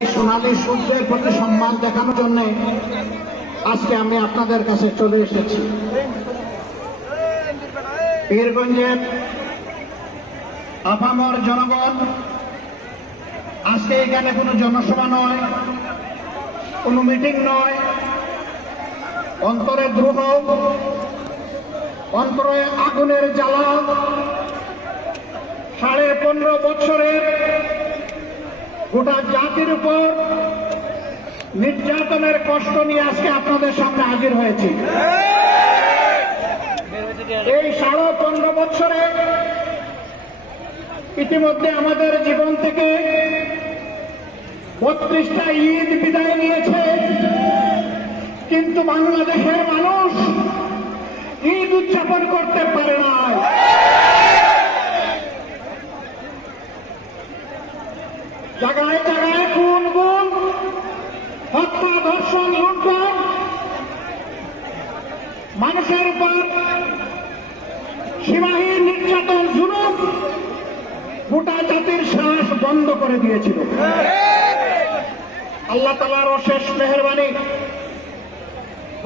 সোনালী সূর্যের প্রতি সম্মান দেখানোর জন্য আজকে আমি আপনাদের কাছে চলে এসেছি। পীরগঞ্জের আপামর জনগণ, আজকে এখানে কোনো জনসভা নয়, কোনো মিটিং নয়, অন্তরে দ্রোহ, অন্তরে আগুনের জ্বালা, 15.5 বছরের গোটা জাতির উপর নির্যাতনের কষ্ট নিয়ে আজকে আপনাদের সামনে হাজির হয়েছি। এই 15.5 বছরে ইতিমধ্যে আমাদের জীবন থেকে 32টা ঈদ বিদায় নিয়েছে, কিন্তু বাংলাদেশের মানুষ ঈদ উদযাপন করতে পারে নাই। জায়গায় জায়গায় খুন, গুম, হত্যা, ধর্ষণ, লুণ্ঠন, মানুষের উপর সীমাহীন নির্যাতন, জুলুম গোটা জাতির শ্বাস বন্ধ করে দিয়েছিল। আল্লাহ তাআলার অশেষ মেহেরবানি,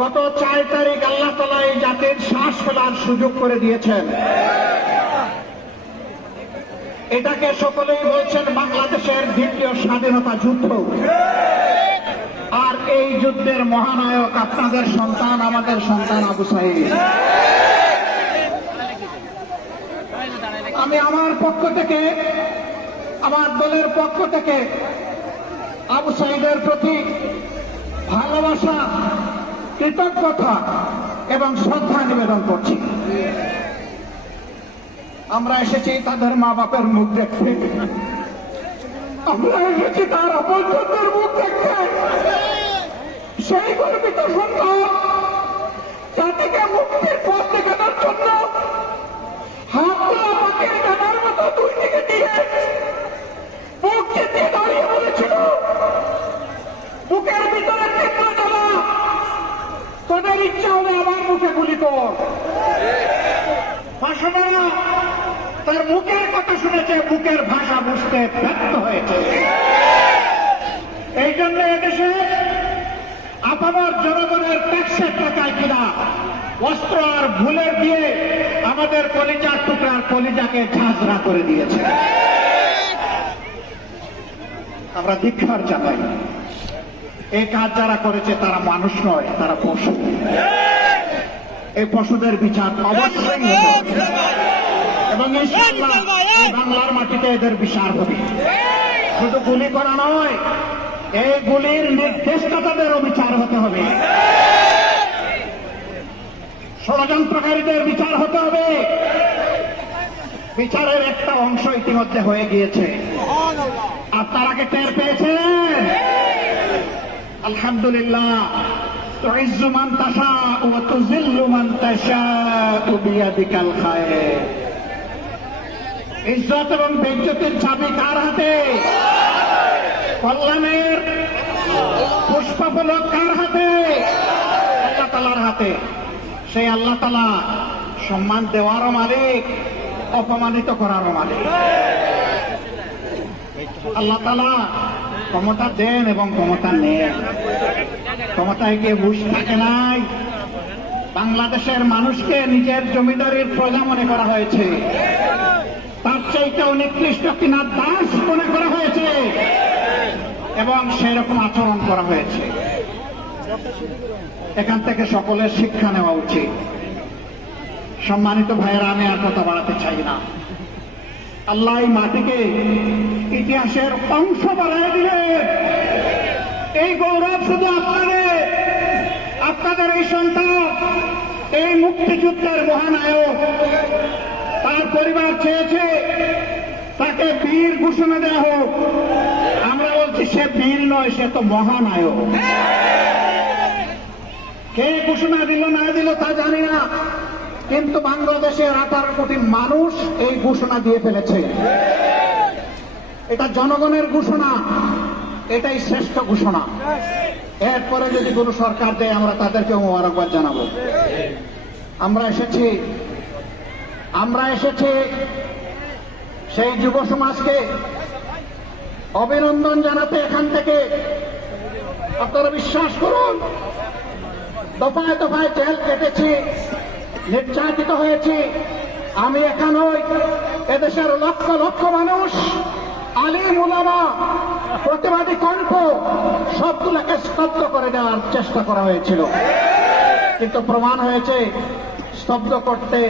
গত 4 তারিখ আল্লাহ তাআলা এই জাতির শ্বাস ফেলার সুযোগ করে দিয়েছেন। এটাকে সকলেই বলছেন বাংলাদেশের দ্বিতীয় স্বাধীনতা যুদ্ধ। আর এই যুদ্ধের মহানায়ক আপনাদের সন্তান, আমাদের সন্তান আবু সাঈদ। আমি আমার পক্ষ থেকে, আমার দলের পক্ষ থেকে আবু সাঈদের প্রতি ভালোবাসা, কৃতজ্ঞতা এবং শ্রদ্ধা নিবেদন করছি। আমরা এসেছি তাদের মা বাপের মুখ দেখতে, আমরা এসেছি তার আপনজনদের মুখ দেখতে। সেই গর্বিত সন্তান জাতিকে মুক্তির পথ দেখানোর জন্য হাতটা পাখির ডানার মতো 2 দিকে দিয়ে বুক চেপে দাঁড়িয়ে বলেছিল, বুকের ভিতরে তীব্র জ্বালা, তোদের ইচ্ছা হলে আমার মুখে গুলি কর। ভাষণেরা তার মুখের কথা শুনেছে, বুকের ভাষা বুঝতে ব্যর্থ হয়েছে। এই জন্য এদেশে আপামর জনগণের ট্যাক্সের টাকায় কিনা অস্ত্র আর ভুলের দিয়ে আমাদের কলিজার টুকরার কলিজাকে ঝাঁঝরা করে দিয়েছে। আমরা ধিক্কার জানাই। এই কাজ যারা করেছে তারা মানুষ নয়, তারা পশু। এই পশুদের বিচার অবশ্যই হবে এবং ইনশাআল্লাহ বাংলার মাটিতে এদের বিচার হবে। শুধু গুলি করা নয়, এই গুলির নির্দেশদাতাদেরও বিচার হতে হবে, ষড়যন্ত্রকারীদের বিচার হতে হবে। বিচারের একটা অংশ ইতিমধ্যে হয়ে গিয়েছে, আপনারা কি টের পেয়েছেন? আলহামদুলিল্লাহ। তুইজ্জ মান তাশাউ ওয়া তুযিল্লু মান তাশাউ বিয়াদিকাল খায়র। ইজ্জত এবং বেইজ্জতের চাবি কার হাতে? কল্যাণের পুষ্পফলক কার হাতে? আল্লাহ তাআলার হাতে। সেই আল্লাহ তাআলা সম্মান দেওয়ারও মালিক, অপমানিত করারও মালিক। আল্লাহ তাআলা ক্ষমতা দেন এবং ক্ষমতা নেন। ক্ষমতায় গিয়ে বসে থাকে নাই। বাংলাদেশের মানুষকে নিজের জমিদারির প্রজা মনে করা হয়েছে, তার চাইতেও নিকৃষ্ট কিনা দাস মনে করা হয়েছে এবং সেই রকম আচরণ করা হয়েছে। এখান থেকে সকলের শিক্ষা নেওয়া উচিত। সম্মানিত ভাইয়েরা, আমি আর কথা বাড়াতে চাই না। আল্লাহ এই মাটিকে ইতিহাসের অংশ বানায় দিলে এই গৌরব শুধু আপনাদের এই সন্তান, এই মুক্তিযুদ্ধের মহানায়ক, তার পরিবার চেয়েছে তাকে বীর ঘোষণা দেওয়া হোক। আমরা বলছি সে বীর নয়, সে তো মহানায়ক। কে ঘোষণা দিল না দিল তা জানি না, কিন্তু বাংলাদেশের 18 কোটি মানুষ এই ঘোষণা দিয়ে ফেলেছে। এটা জনগণের ঘোষণা, এটাই শ্রেষ্ঠ ঘোষণা। এরপরে যদি কোনো সরকার দেয় আমরা তাদেরকে মোবারকবাদ জানাবো। আমরা এসেছি সেই যুব সমাজকে অভিনন্দন জানাতে এখান থেকে আপনারা বিশ্বাস করুন, দফায় দফায় জেল কেটেছি, নির্যাতিত হয়েছি। আমি এখানেই এদেশের লক্ষ লক্ষ মানুষ, আলিম উলামা, প্রতিবাদী কণ্ঠ সবগুলোকে স্তব্ধ করে দেওয়ার চেষ্টা করা হয়েছিল, কিন্তু প্রমাণ হয়েছে স্তব্ধ করতে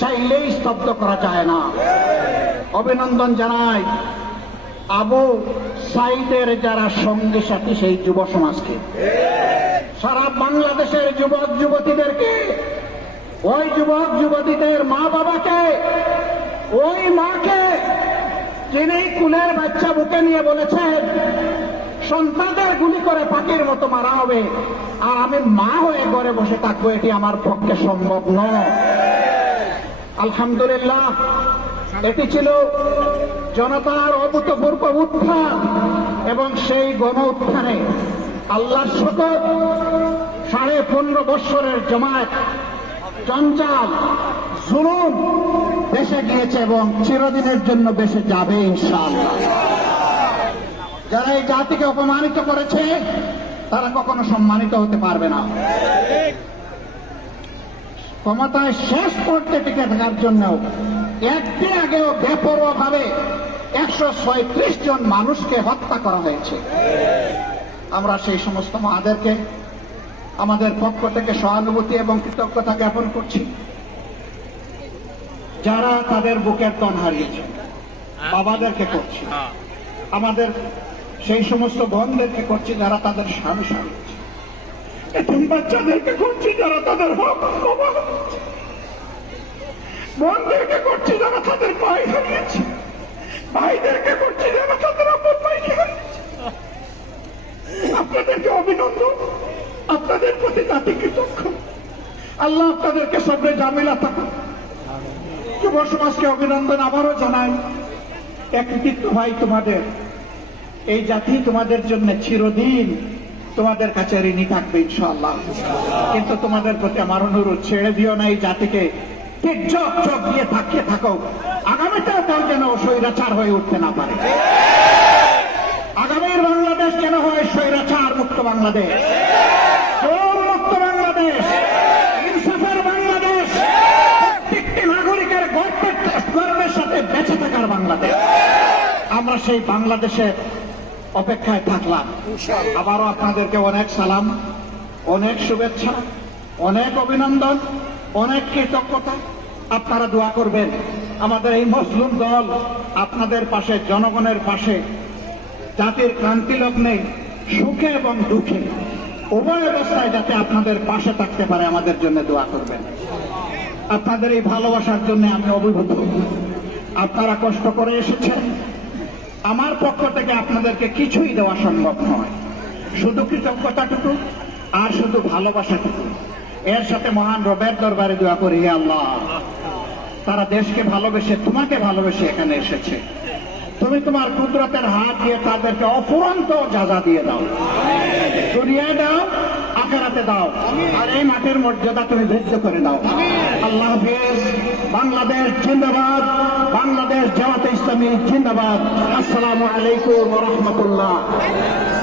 চাইলেই স্তব্ধ করা যায় না। অভিনন্দন জানাই আবু সাইদের যারা সঙ্গী সাথী সেই যুব সমাজকে, সারা বাংলাদেশের যুবক যুবতীদেরকে, ওই যুবক যুবতীদের মা বাবাকে, ওই মাকে যিনি কুলের বাচ্চা বুকে নিয়ে বলেছেন সন্তানদের গুলি করে পাখির মতো মারা হবে, আর আমি মা হয়ে ঘরে বসে থাকবো, এটি আমার পক্ষে সম্ভব নয়। আলহামদুলিল্লাহ, এটি ছিল জনতার অভূতপূর্ব উত্থান, এবং সেই গণ উত্থানে আল্লাহর শপথ 15.5 বৎসরের জমায়েত, জঞ্জাল, জুলুম দেশে গিয়েছে এবং চিরদিনের জন্য দেশে যাবে ইনশাআল্লাহ। যারা এই জাতিকে অপমানিত করেছে তারা কখনো সম্মানিত হতে পারবে না। ক্ষমতায় শেষ পর্যায়ে টিকে থাকার জন্য একদিন আগেও বেপরোয়াভাবে 136 জন মানুষকে হত্যা করা হয়েছে। আমরা সেই সমস্ত মাদেরকে আমাদের পক্ষ থেকে সহানুভূতি এবং কৃতজ্ঞতা জ্ঞাপন করছি, যারা তাদের বুকের তন হারিয়েছে। বাবাদেরকে করছি, আমাদের সেই সমস্ত বোনদেরকে করছি যারা তাদের স্বামী হারিয়েছে, এতিম বাচ্চাদেরকে করছি যারা তাদের হক বাবা হারিয়েছে, বোনদেরকে করছি যারা তাদের ভাই হারিয়েছে, ভাইদেরকে করছি যারা তাদের আপন ভাইকে হারিয়েছে। আপনাদেরকে অভিনন্দন, আপনাদের প্রতি জাতি কৃতজ্ঞ। আল্লাহ আপনাদেরকে সবরে জামিলা থাকুন। যুব সমাজকে অভিনন্দন আবারও জানাই। একৃতিত্ব ভাই তোমাদের, এই জাতি তোমাদের জন্য চিরদিন তোমাদের কাছে ঋণী থাকবে ইনশাআল্লাহ। কিন্তু তোমাদের প্রতি আমার অনুরোধ, ছেড়ে দিও না এই জাতিকে, ঠিক চোখ চোখ দিয়ে থাকিয়ে থাকো, আগামীতেও কেউ যেন স্বৈরাচার হয়ে উঠতে না পারে। আগামীর বাংলাদেশ যেন হয় স্বৈরাচার মুক্ত বাংলাদেশ, জুলুম মুক্ত বাংলাদেশ, ইনসাফের বাংলাদেশ, প্রত্যেকটি নাগরিকের গর্বের সাথে বেঁচে থাকার বাংলাদেশ। আমরা সেই বাংলাদেশের অপেক্ষায় থাকলাম। আবারও আপনাদেরকে অনেক সালাম, অনেক শুভেচ্ছা, অনেক অভিনন্দন, অনেক কৃতজ্ঞতা। আপনারা দোয়া করবেন আমাদের এই মজলুম দল আপনাদের পাশে, জনগণের পাশে, জাতির ক্রান্তি লগ্নে সুখে এবং দুঃখে উভয় অবস্থায় যাতে আপনাদের পাশে থাকতে পারে আমাদের জন্য দোয়া করবেন। আপনাদের এই ভালোবাসার জন্য আমি অভিভূত। আপনারা কষ্ট করে এসেছেন, আমার পক্ষ থেকে আপনাদেরকে কিছুই দেওয়া সম্ভব নয়, শুধু কৃতজ্ঞতাটুকু আর শুধু ভালোবাসাটুকু। এর সাথে মহান রবের দরবারে দোয়া করি, হে আল্লাহ, তারা দেশকে ভালোবেসে, তোমাকে ভালোবেসে এখানে এসেছে, তুমি তোমার কুদরতের হাত দিয়ে তাদেরকে অফুরন্ত যাজা দিয়ে দাও, দুনিয়ায় দাও, আখেরাতে দাও, আর এই মাঠের মর্যাদা তুমি বৃদ্ধি করে দাও। আল্লাহ হাফেজ। বাংলাদেশ জিন্দাবাদ, বাংলাদেশ জামাতে ইসলামী জিন্দাবাদ। আসসালামু আলাইকুম ওয়া রাহমাতুল্লাহ।